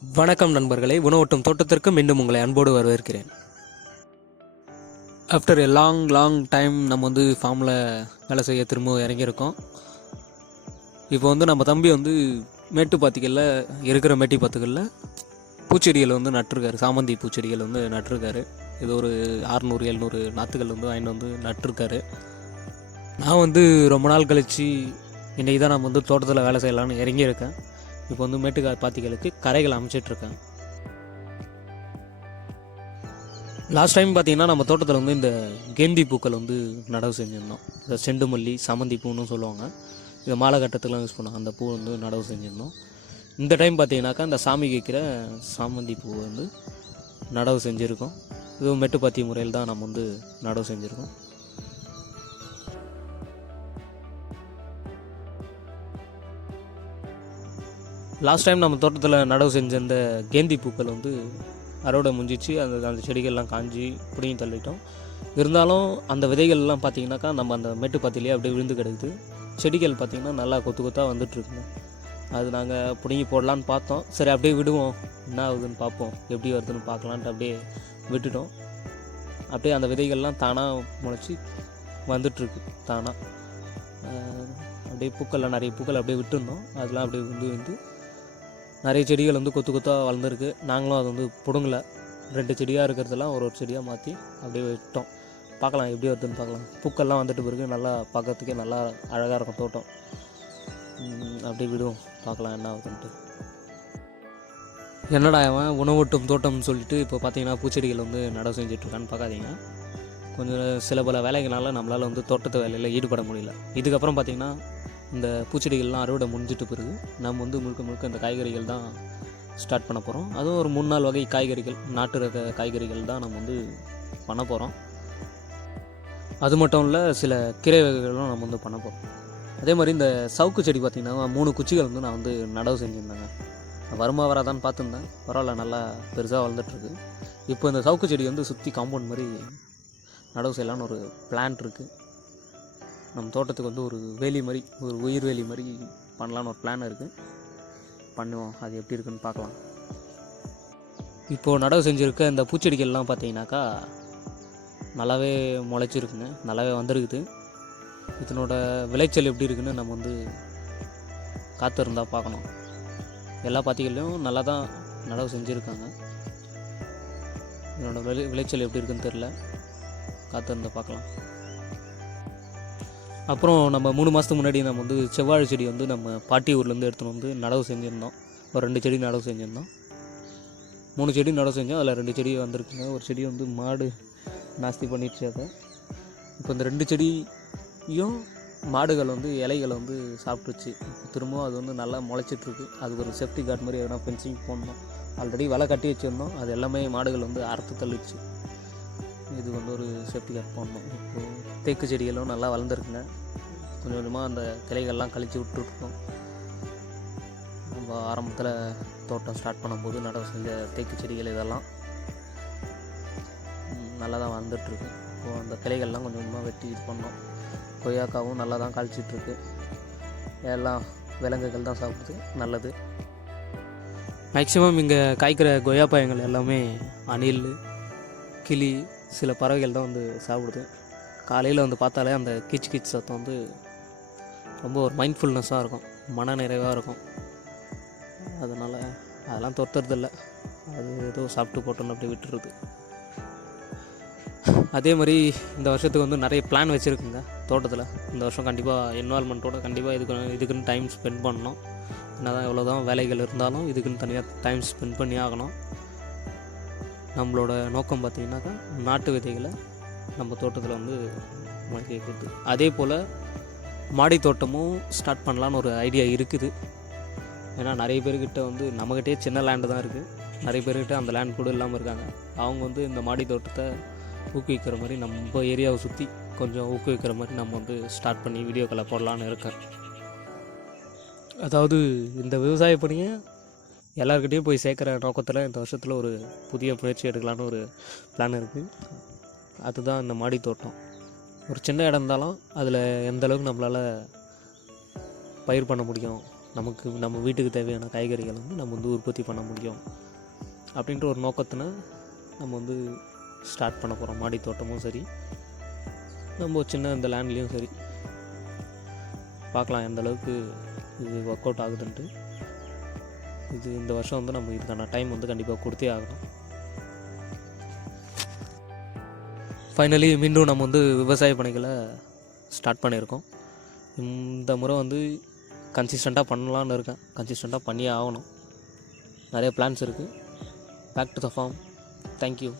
வணக்கம் நண்பர்களே. உணவட்டும் தோட்டத்திற்கு மீண்டும் உங்களை அன்போடு வரவேற்கிறேன். After a long long time நம்ம வந்து ஃபார்மில் வேலை செய்ய திரும்ப இறங்கியிருக்கோம். இப்போ வந்து நம்ம தம்பி வந்து மேட்டுப்பாத்திகளில் இருக்கிற மேட்டிப்பாத்துகளில் பூச்செடிகள் வந்து நட்டிருக்காரு. சாமந்தி பூச்செடிகள் வந்து நட்டிருக்காரு. இது ஒரு அறநூறு எழுநூறு நாற்றுகள் வந்து வாங்கிட்டு வந்து நட்டிருக்காரு. நான் வந்து ரொம்ப நாள் கழித்து இன்றைக்கி தான் நம்ம வந்து தோட்டத்தில் வேலை செய்யலான்னு இறங்கியிருக்கேன். இப்போ வந்து மேட்டுக்கா பாத்திகளுக்கு கரைகள் அமைச்சிட்ருக்கேன். லாஸ்ட் டைம் பார்த்தீங்கன்னா நம்ம தோட்டத்தில் வந்து இந்த கேந்தி பூக்கள் வந்து நடவு செஞ்சுருந்தோம். இந்த செண்டுமல்லி சமந்தி பூன்னு சொல்லுவாங்க. இதை மாலை கட்டத்துக்குலாம் யூஸ் பண்ணுவாங்க. அந்த பூ வந்து நடவு செஞ்சுருந்தோம். இந்த டைம் பார்த்தீங்கன்னாக்கா இந்த சாமி கேட்குற சாமந்தி பூ வந்து நடவு செஞ்சுருக்கோம். இதுவும் மெட்டுப்பாத்தி முறையில் தான் நம்ம வந்து நடவு செஞ்சுருக்கோம். லாஸ்ட் டைம் நம்ம தோட்டத்தில் நடவு செஞ்ச அந்த கேந்தி பூக்கள் வந்து அறுவடை முடிஞ்சிச்சு. அந்த அந்த செடிகள்லாம் காஞ்சி பிடிங்கி தள்ளிட்டோம். இருந்தாலும் அந்த விதைகள்லாம் பார்த்திங்கனாக்கா நம்ம அந்த மேட்டுப்பாத்திலேயே அப்படியே விழுந்து கிடக்குது. செடிகள் பார்த்திங்கன்னா நல்லா கொத்து கொத்தாக வந்துட்டுருக்குங்க. அது நாங்கள் பிடுங்கி போடலான்னு பார்த்தோம். சரி அப்படியே விடுவோம். என்ன ஆகுதுன்னு பார்ப்போம். எப்படி வருதுன்னு பார்க்கலான்ட்டு அப்படியே விட்டுட்டோம். அப்படியே அந்த விதைகள்லாம் தானாக முளைச்சி வந்துட்டுருக்கு. தானாக அப்படியே பூக்கள்லாம் நிறைய பூக்கள் அப்படியே விட்டுருந்தோம். அதெல்லாம் அப்படியே வந்து வந்து நிறைய செடிகள் வந்து கொத்து கொத்தாக வளர்ந்துருக்கு. நாங்களும் அது வந்து பிடுங்கலை. ரெண்டு செடியாக இருக்கிறதெல்லாம் ஒரு ஒரு செடியாக மாற்றி அப்படியே விட்டோம். பார்க்கலாம் எப்படி வருதுன்னு பார்க்கலாம். பூக்கள்லாம் வந்துட்டு பிறகு நல்லா பார்க்கறதுக்கே நல்லா அழகாக இருக்கும் தோட்டம். அப்படியே விடுவோம். பார்க்கலாம் என்ன ஆகுதுன்ட்டு. என்னடா அவன் உணவூட்டும் தோட்டம்னு சொல்லிட்டு இப்போ பார்த்தீங்கன்னா பூச்செடிகள் வந்து நட செஞ்சிட்ருக்கான்னு பார்க்காதீங்க. கொஞ்சம் சில பல வேலைகளால் நம்மளால் வந்து தோட்டத்து வேலையில் ஈடுபட முடியல. இதுக்கப்புறம் பார்த்திங்கன்னா இந்த பூச்செடிகள்லாம் அறுவடை முடிஞ்சிட்டு பிறகு நம்ம வந்து முழுக்க முழுக்க இந்த காய்கறிகள் தான் ஸ்டார்ட் பண்ண போகிறோம் அதுவும் ஒரு மூணு நாலு வகை காய்கறிகள் நாட்டு ரக காய்கறிகள் தான் நம்ம வந்து பண்ண போகிறோம் அது மட்டும் இல்லை சில கீரை வகைகளும் நம்ம வந்து பண்ண போகிறோம் அதே மாதிரி இந்த சவுக்கு செடி பார்த்திங்கன்னா மூணு குச்சிகள் வந்து நான் வந்து நடவு செஞ்சுருந்தேங்க. வருமா வராதான்னு பார்த்துருந்தேன் பரவாயில்ல நல்லா பெருசாக வளர்ந்துட்டுருக்கு. இப்போ இந்த சவுக்கு செடி வந்து சுற்றி காம்பவுண்ட் மாதிரி நடவு செய்யலான்னு ஒரு பிளான் இருக்குது நம்ம தோட்டத்துக்கு வந்து ஒரு வேலி மாதிரி ஒரு உயிர் வேலி மாதிரி பண்ணலான்னு ஒரு பிளான் இருக்குது பண்ணுவோம். அது எப்படி இருக்குன்னு பார்க்கலாம். இப்போது நடவு செஞ்சுருக்க இந்த பூச்செடிகள்லாம் பார்த்தீங்கன்னாக்கா நல்லாவே முளைச்சிருக்குங்க. நல்லாவே வந்திருக்குது. இதனோட விளைச்சல் எப்படி இருக்குன்னு நம்ம வந்து காத்திருந்தா பார்க்கணும். எல்லா பாத்திகள்லையும் நல்லா தான் நடவு செஞ்சுருக்காங்க. இதனோட விளை விளைச்சல் எப்படி இருக்குன்னு தெரில காத்திருந்தா பார்க்கலாம். அப்புறம் நம்ம மூணு மாதத்துக்கு முன்னாடி நம்ம வந்து செவ்வாழை செடி வந்து நம்ம பாட்டி ஊர்லேருந்து எடுத்துகிட்டு வந்து நடவு செஞ்சுருந்தோம். ஒரு ரெண்டு செடி நடவு செஞ்சுருந்தோம். மூணு செடி நடவு செஞ்சோம். அதில் ரெண்டு செடி வந்திருக்குங்க. ஒரு செடி வந்து மாடு நாஸ்தி பண்ணிடுச்சு அதை இப்போ இந்த ரெண்டு செடியும் மாடுகள் வந்து இலைகளை வந்து சாப்பிட்டுச்சு திரும்பவும் அது வந்து நல்லா முளைச்சிட்ருக்கு. அது ஒரு சேஃப்டி கார்டு மாதிரி எதனா ஃபென்சிங் போடணும். ஆல்ரெடி வலை கட்டி வச்சுருந்தோம். அது எல்லாமே மாடுகள் வந்து அறுத்து தள்ளிடுச்சு. இது வந்து ஒரு சேஃப்டி போடணும் இப்போது தேக்கு செடிகளும் நல்லா வளர்ந்துருக்குங்க. கொஞ்சம் கொஞ்சமாக அந்த கிளைகள்லாம் கழித்து விட்டுருக்கோம் நம்ம ஆரம்பத்தில் தோட்டம் ஸ்டார்ட் பண்ணும்போது நடவு செஞ்ச தேக்கு செடிகள் இதெல்லாம் நல்லா தான் வந்துட்டுருக்கு இப்போது அந்த கிளைகள்லாம் கொஞ்சம் கொஞ்சமாக வெட்டி இது பண்ணோம் கொய்யாக்காவும் நல்லா தான் கழிச்சிட்ருக்கு எல்லாம் விலங்குகள் தான் சாப்பிடுது. நல்லது. மேக்ஸிமம் இங்கே காய்க்கிற கொய்யா பழங்கள் எல்லாமே அணில் கிளி சில பறவைகள் தான் வந்து சாப்பிடுது. காலையில் வந்து பார்த்தாலே அந்த கிச் கிச் சத்தம் வந்து ரொம்ப ஒரு மைண்ட்ஃபுல்னஸாக இருக்கும். மன நிறைவாக இருக்கும். அதனால் அதெல்லாம் தொத்துறதில்ல அது ஏதோ சாப்பிட்டு போட்டோன்னு அப்படி விட்டுருது அதே மாதிரி இந்த வருஷத்துக்கு வந்து நிறைய பிளான் வச்சுருக்குங்க தோட்டத்தில். இந்த வருஷம் கண்டிப்பாக என்வால்மெண்ட்டோட கண்டிப்பாக இதுக்கு இதுக்குன்னு டைம் ஸ்பெண்ட் பண்ணணும். என்ன தான் எவ்வளோ தான் வேலைகள் இருந்தாலும் இதுக்குன்னு தனியாக டைம் ஸ்பெண்ட் பண்ணி ஆகணும். நம்மளோட நோக்கம் பார்த்திங்கனாக்கா நாட்டு விதைகளை நம்ம தோட்டத்தில் வந்து முளைக்க வைக்கிறது. அதே போல் மாடி தோட்டமும் ஸ்டார்ட் பண்ணலான்னு ஒரு ஐடியா இருக்குது. ஏன்னா நிறைய பேர்கிட்ட வந்து நம்மக்கிட்டே சின்ன லேண்டு தான் இருக்குது நிறைய பேர்கிட்ட அந்த லேண்ட் கூட இல்லாமல் இருக்காங்க. அவங்க வந்து இந்த மாடி தோட்டத்தை ஊக்குவிக்கிற மாதிரி நம்ம ஏரியாவை சுற்றி கொஞ்சம் ஊக்குவிக்கிற மாதிரி நம்ம வந்து ஸ்டார்ட் பண்ணி வீடியோக்களை போடலான்னு இருக்கேன் அதாவது இந்த விவசாய பணியை எல்லாருக்கிட்டையும் போய் சேர்க்குற நோக்கத்தில் இந்த வருஷத்தில் ஒரு புதிய முயற்சி எடுக்கலான்னு ஒரு பிளான் இருக்குது அதுதான் இந்த மாடி தோட்டம். ஒரு சின்ன இடம் இருந்தாலும் அதில் எந்த அளவுக்கு நம்மளால் பயிர் பண்ண முடியும் நமக்கு நம்ம வீட்டுக்கு தேவையான காய்கறிகள் வந்து நம்ம வந்து உற்பத்தி பண்ண முடியும் அப்படின்ற ஒரு நோக்கத்தின நம்ம வந்து ஸ்டார்ட் பண்ண போகிறோம் மாடி தோட்டமும் சரி நம்ம சின்ன இந்த லேண்ட்லேயும் சரி. பார்க்கலாம் எந்த அளவுக்கு இது ஒர்க் அவுட் ஆகுதுன்ட்டு. இது இந்த வருஷம் வந்து நம்ம இதுக்கான டைம் வந்து கண்டிப்பாக கொடுத்தே ஆகணும். ஃபைனலி மீண்டும் நம்ம வந்து விவசாய பணிகளை ஸ்டார்ட் பண்ணியிருக்கோம். இந்த முறை வந்து கன்சிஸ்டண்ட்டாக பண்ணலான்னு இருக்கேன். கன்சிஸ்டண்ட்டாக பண்ணியே ஆகணும். நிறைய பிளான்ஸ் இருக்குது back to the farm thank you